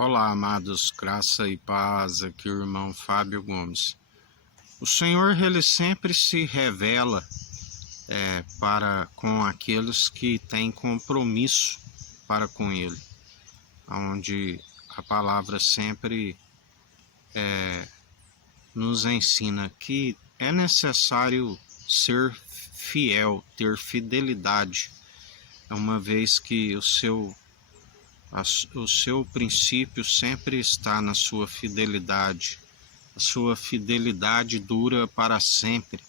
Olá, amados, graça e paz, aqui o irmão Fábio Gomes. O Senhor, ele sempre se revela para com aqueles que têm compromisso para com ele, onde a palavra sempre nos ensina que é necessário ser fiel, ter fidelidade, uma vez que o seu princípio sempre está na sua fidelidade. A sua fidelidade dura para sempre.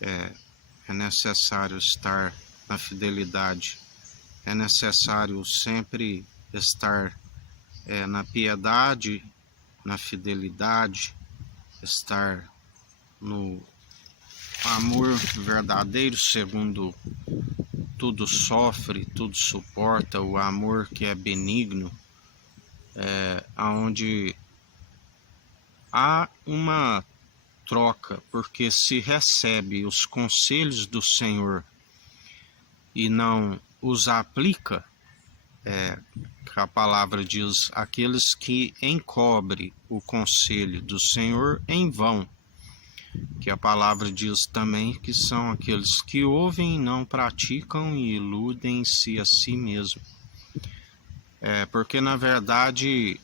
É necessário estar na fidelidade. É necessário sempre estar na piedade, na fidelidade, estar no amor verdadeiro, segundo tudo sofre, tudo suporta, o amor que é benigno, onde há uma troca, porque se recebe os conselhos do Senhor e não os aplica, que a palavra diz, aqueles que encobrem o conselho do Senhor em vão, que a palavra diz também que são aqueles que ouvem e não praticam e iludem-se a si mesmo. Porque na verdade,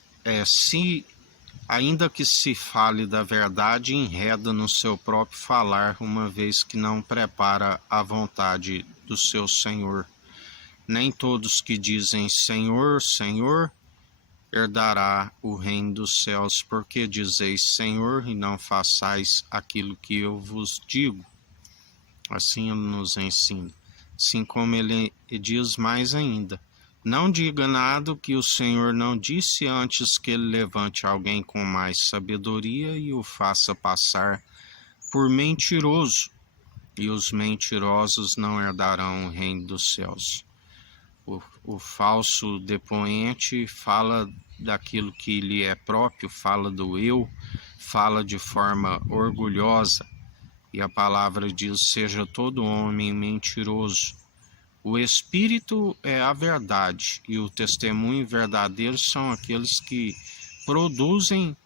ainda que se fale da verdade, enreda no seu próprio falar, uma vez que não prepara a vontade do seu Senhor. Nem todos que dizem Senhor, Senhor, herdará o reino dos céus, porque dizeis Senhor e não façais aquilo que eu vos digo. Assim ele nos ensina. Assim como ele diz mais ainda, não diga nada que o Senhor não disse antes que ele levante alguém com mais sabedoria e o faça passar por mentiroso, e os mentirosos não herdarão o reino dos céus. O falso depoente fala daquilo que lhe é próprio, fala do eu, fala de forma orgulhosa, e a palavra diz, seja todo homem mentiroso. O Espírito é a verdade, e o testemunho verdadeiro são aqueles que produzem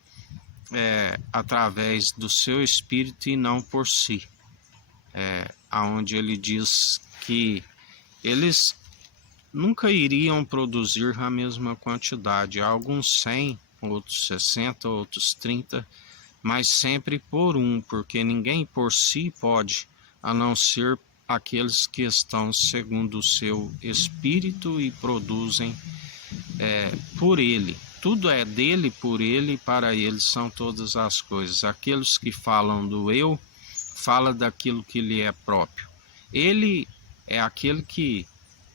através do seu Espírito e não por si. Onde ele diz que eles nunca iriam produzir a mesma quantidade, alguns 100, outros 60, outros 30, mas sempre por um, porque ninguém por si pode, a não ser aqueles que estão segundo o seu Espírito e produzem por ele. Tudo é dele, por ele e para ele são todas as coisas. Aqueles que falam do eu, fala daquilo que lhe é próprio. Ele é aquele que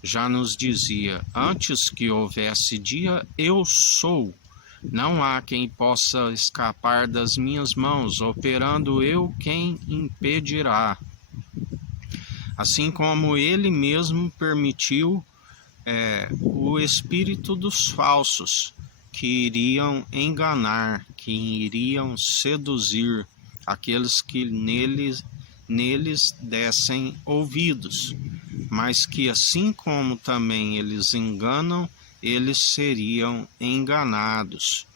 já nos dizia, antes que houvesse dia, eu sou. Não há quem possa escapar das minhas mãos, operando eu, quem impedirá. Assim como ele mesmo permitiu o espírito dos falsos, que iriam enganar, que iriam seduzir aqueles que neles dessem ouvidos, mas que assim como também eles enganam, eles seriam enganados,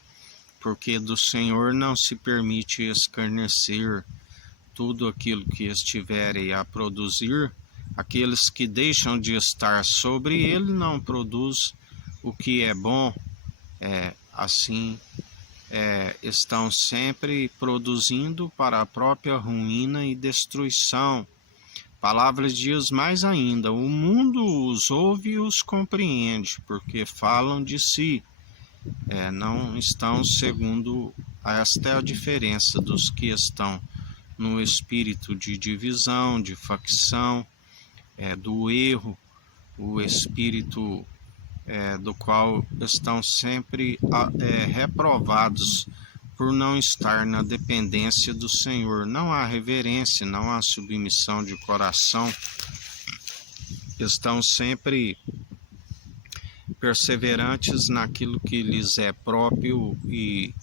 porque do Senhor não se permite escarnecer. Tudo aquilo que estiverem a produzir, aqueles que deixam de estar sobre ele não produz o que é bom, estão sempre produzindo para a própria ruína e destruição. Palavras diz mais ainda, o mundo os ouve e os compreende, porque falam de si, não estão segundo, esta é a diferença dos que estão no espírito de divisão, de facção, do erro, o espírito do qual estão sempre reprovados por não estar na dependência do Senhor. Não há reverência, não há submissão de coração. Estão sempre perseverantes naquilo que lhes é próprio e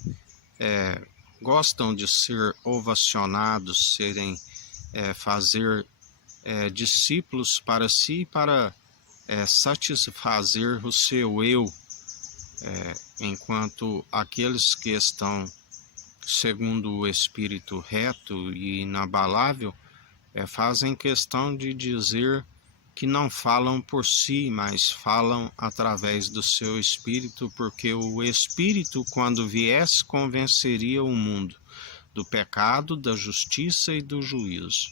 gostam de ser ovacionados, fazer discípulos para si, para satisfazer o seu eu, enquanto aqueles que estão segundo o Espírito reto e inabalável, fazem questão de dizer que não falam por si, mas falam através do seu Espírito, porque o Espírito, quando viesse, convenceria o mundo do pecado, da justiça e do juízo.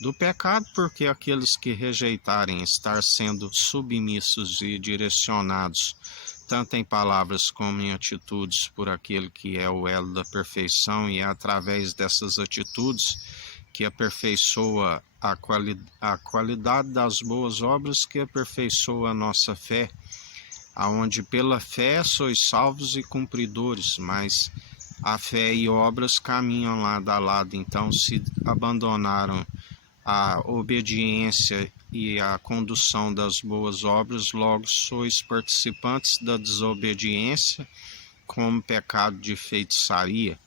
Do pecado, porque aqueles que rejeitarem estar sendo submissos e direcionados, tanto em palavras como em atitudes, por aquele que é o elo da perfeição, e é através dessas atitudes que aperfeiçoa a qualidade das boas obras, que aperfeiçoa a nossa fé, aonde pela fé sois salvos e cumpridores, mas a fé e obras caminham lado a lado. Então, se abandonaram a obediência e a condução das boas obras, logo sois participantes da desobediência, como pecado de feitiçaria,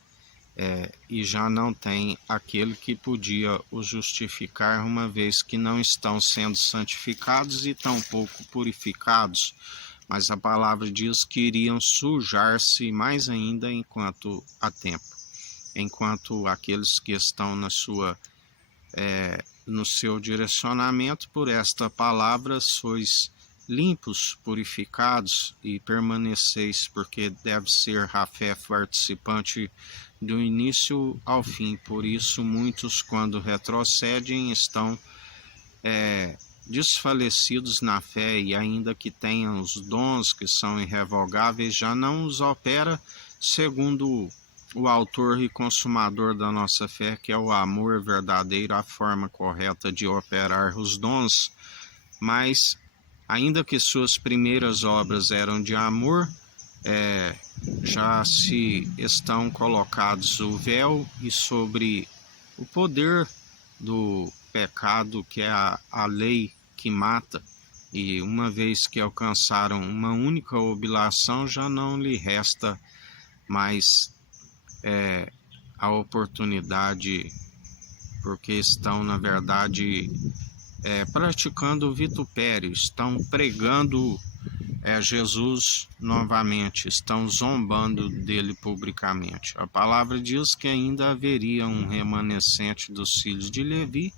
e já não tem aquele que podia os justificar, uma vez que não estão sendo santificados e tampouco purificados. Mas a palavra diz que iriam sujar-se mais ainda enquanto há tempo, enquanto aqueles que estão no seu direcionamento por esta palavra sois limpos, purificados e permaneceis, porque deve ser a fé participante do início ao fim. Por isso muitos, quando retrocedem, estão desfalecidos na fé, e ainda que tenham os dons que são irrevogáveis, já não os opera segundo o autor e consumador da nossa fé, que é o amor verdadeiro, a forma correta de operar os dons. Mas, ainda que suas primeiras obras eram de amor, já se estão colocados o véu e sobre o poder do pecado, que é a lei que mata, e uma vez que alcançaram uma única oblação, já não lhe resta mais a oportunidade, porque estão, na verdade, praticando o vitupério, estão pregando Jesus novamente, estão zombando dele publicamente. A palavra diz que ainda haveria um remanescente dos filhos de Levi,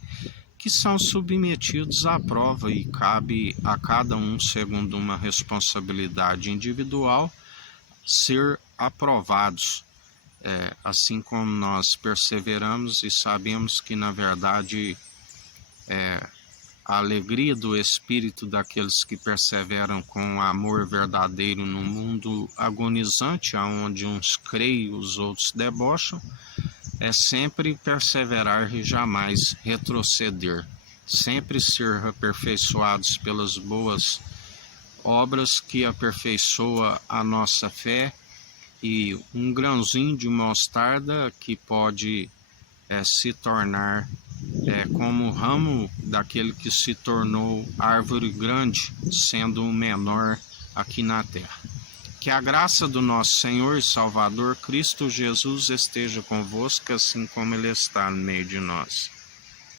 que são submetidos à prova, e cabe a cada um, segundo uma responsabilidade individual, ser aprovados. Assim como nós perseveramos e sabemos que, na verdade, a alegria do Espírito daqueles que perseveram com amor verdadeiro no mundo agonizante, onde uns creem e os outros debocham, é sempre perseverar e jamais retroceder, sempre ser aperfeiçoados pelas boas obras que aperfeiçoa a nossa fé, e um grãozinho de mostarda que pode se tornar como o ramo daquele que se tornou árvore grande, sendo o menor aqui na terra. Que a graça do nosso Senhor e Salvador Cristo Jesus esteja convosco, assim como Ele está no meio de nós.